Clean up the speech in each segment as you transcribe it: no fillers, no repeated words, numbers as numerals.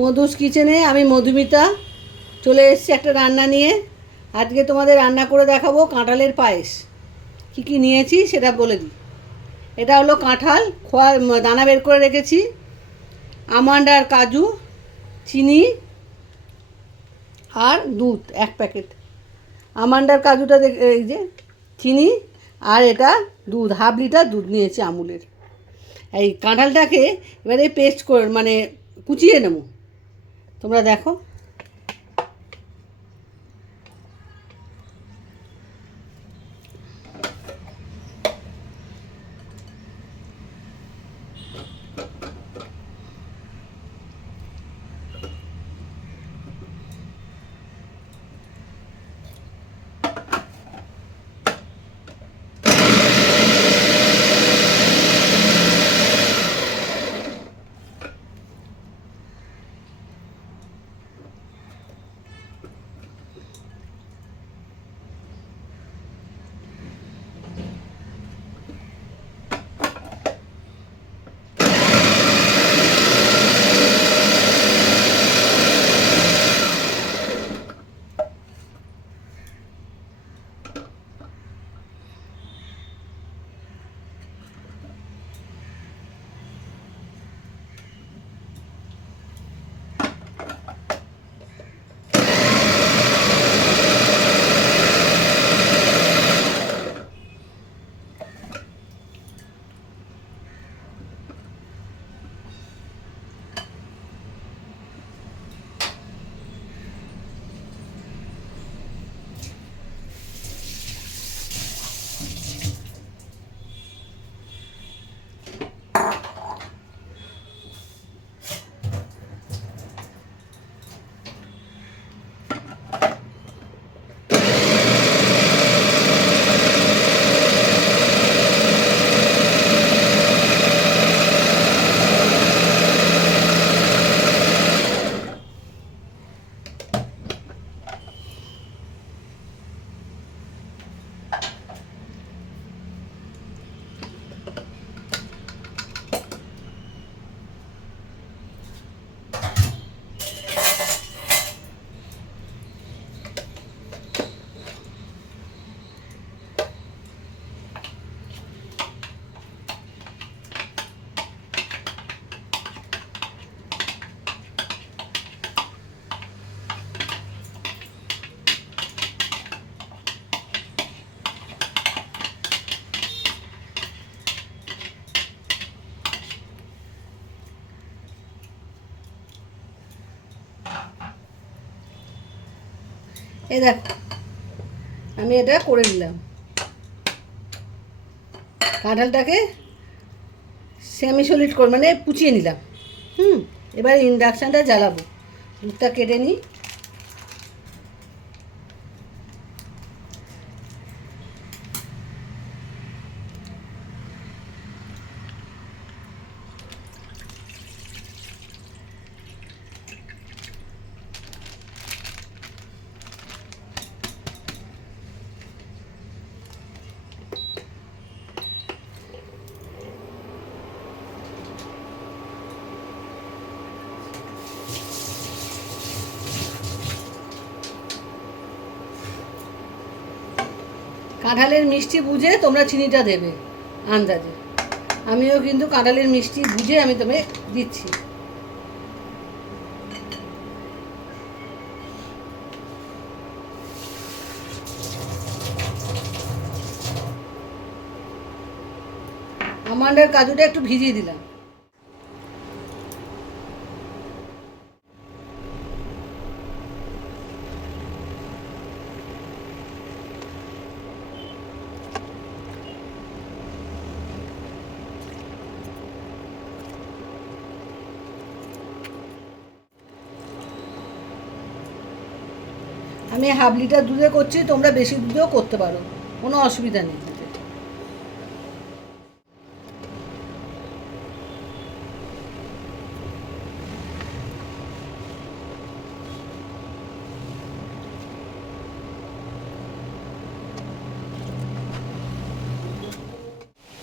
মধুস কিচেনে আমি মধুমিতা চলে এসেছি একটা রান্না নিয়ে। আজকে তোমাদের রান্না করে দেখাবো কাঁঠালের পায়েস। কী কী নিয়েছি সেটা বলে দিই। এটা হলো কাঁঠাল, খোয়া দানা বের করে রেখেছি, আমন্ড আর কাজু, চিনি আর দুধ 1 প্যাকেট। আমন্ড আর কাজুটা এই যে চিনি, আর এটা দুধ, ½ লিটার দুধ নিয়েছি আমুলের। এই কাঁঠালটাকে এবারে পেস্ট করে মানে কুচিয়ে নেবো, তোমরা দেখো। এই দেখো, আমি এটা করে নিলাম। কাঁঠালটাকে সেমি সলিড করে মানে পুচিয়ে নিলাম। এবার ইন্ডাকশানটা জ্বালাবো, দুধটা কেটে নিই। কাঁঠালের মিষ্টি বুঝে তোমরা চিনিটা দেবে আন্দাজে। আমিও কিন্তু কাঁঠালের মিষ্টি বুঝে আমি তোমায় দিচ্ছি। আমন্ড আর কাজুটা একটু ভিজিয়ে দিলাম। আমি ½ লিটার দুধে করছি, তোমরা বেশি দুধেও করতে পারো, কোনো অসুবিধা নেই।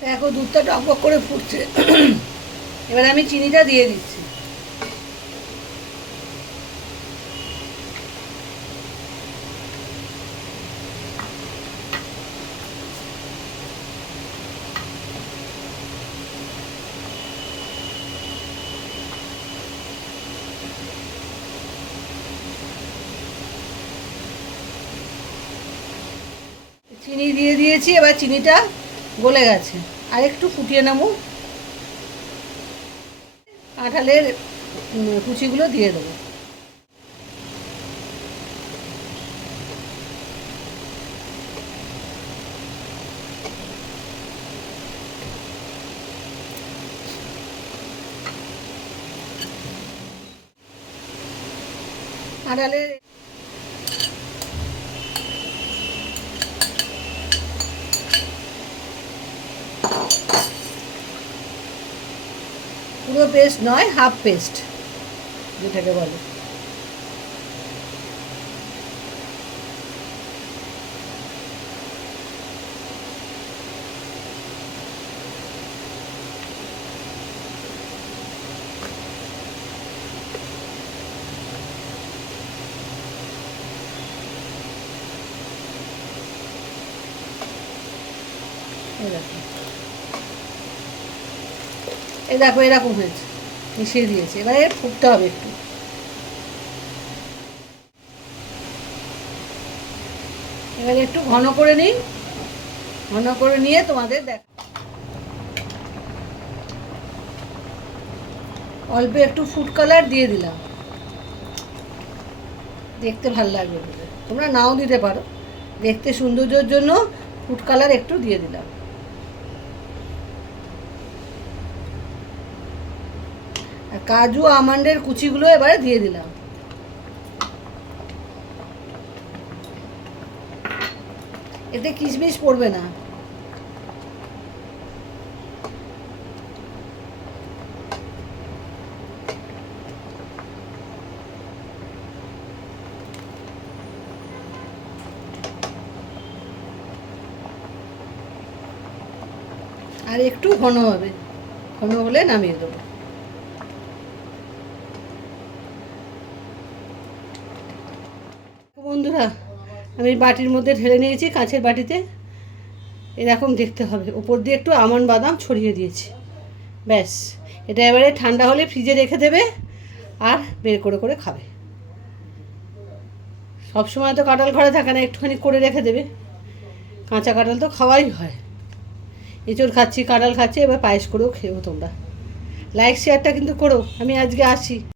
দেখো দুধটা টকবক করে ফুটছে। এবার আমি চিনিটা দিয়ে দিচ্ছি। চিনি দিয়ে দিয়েছি, এবার চিনিটা গলে গেছে, আর একটু ফুটিয়ে নেব। কাঁঠালের কুচিগুলো দিয়ে দেবো। কাঁঠালের পুরো পেস্ট নয়, হাফ পেস্ট যেটাকে বলে। এই দেখো এরকম হয়েছে, মিশিয়ে দিয়েছি। এবারে ফুটতে হবে একটু। এবারে একটু ঘন করে নিই, ঘন করে নিয়ে তোমাদের দেখ। অল্প একটু ফুড কালার দিয়ে দিলাম, দেখতে ভালো লাগবে বলে। তোমরা নাও দিতে পারো, দেখতে সৌন্দর্যের জন্য ফুড কালার একটু দিয়ে দিলাম। আর কাজু আমন্ডের কুচিগুলো এবারে দিয়ে দিলাম। এতে কিশমিশ পড়বে না। আর একটু ঘন হবে, ঘন হলে নামিয়ে দেবো। বন্ধুরা, আমি বাটির মধ্যে ঢেলে নিয়েছি, কাঁচের বাটিতে। এরকম দেখতে হবে। ওপর দিয়ে একটু আমন্ড বাদাম ছড়িয়ে দিয়েছি, ব্যাস। এটা এবারে ঠান্ডা হলে ফ্রিজে রেখে দেবে, আর বের করে করে খাবে। সবসময় তো কাঁঠাল ঘরে থাকে না, একটুখানি করে রেখে দেবে। কাঁচা কাঁঠাল তো খাওয়াই হয়। এঁচড় খাচ্ছি, কাঁঠাল খাচ্ছি, এবার পায়েস করেও খেয়েও তোমরা। লাইক শেয়ারটা কিন্তু করো। আমি আজকে আসি।